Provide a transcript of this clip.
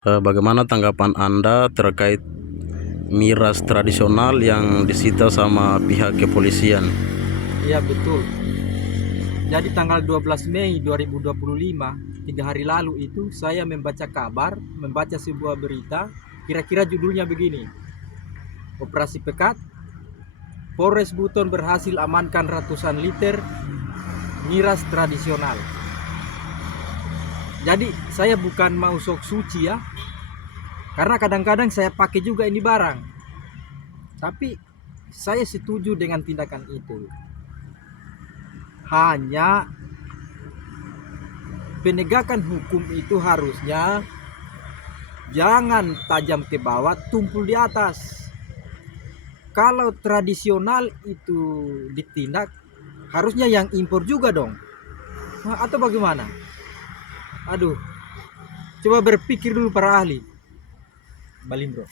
Bagaimana tanggapan Anda terkait miras tradisional yang disita sama pihak kepolisian? Iya betul. Jadi tanggal 12 Mei 2025, 3 hari lalu itu saya membaca kabar, membaca sebuah berita, kira-kira judulnya begini. Operasi Pekat, Polres Buton berhasil amankan ratusan liter miras tradisional. Jadi saya bukan mau sok suci ya, karena kadang-kadang saya pakai juga ini barang. Tapi saya setuju dengan tindakan itu. Hanya penegakan hukum itu harusnya jangan tajam ke bawah, tumpul di atas. Kalau tradisional itu ditindak, harusnya yang impor juga dong. Nah, atau bagaimana? Aduh, coba berpikir dulu para ahli. Balimbro.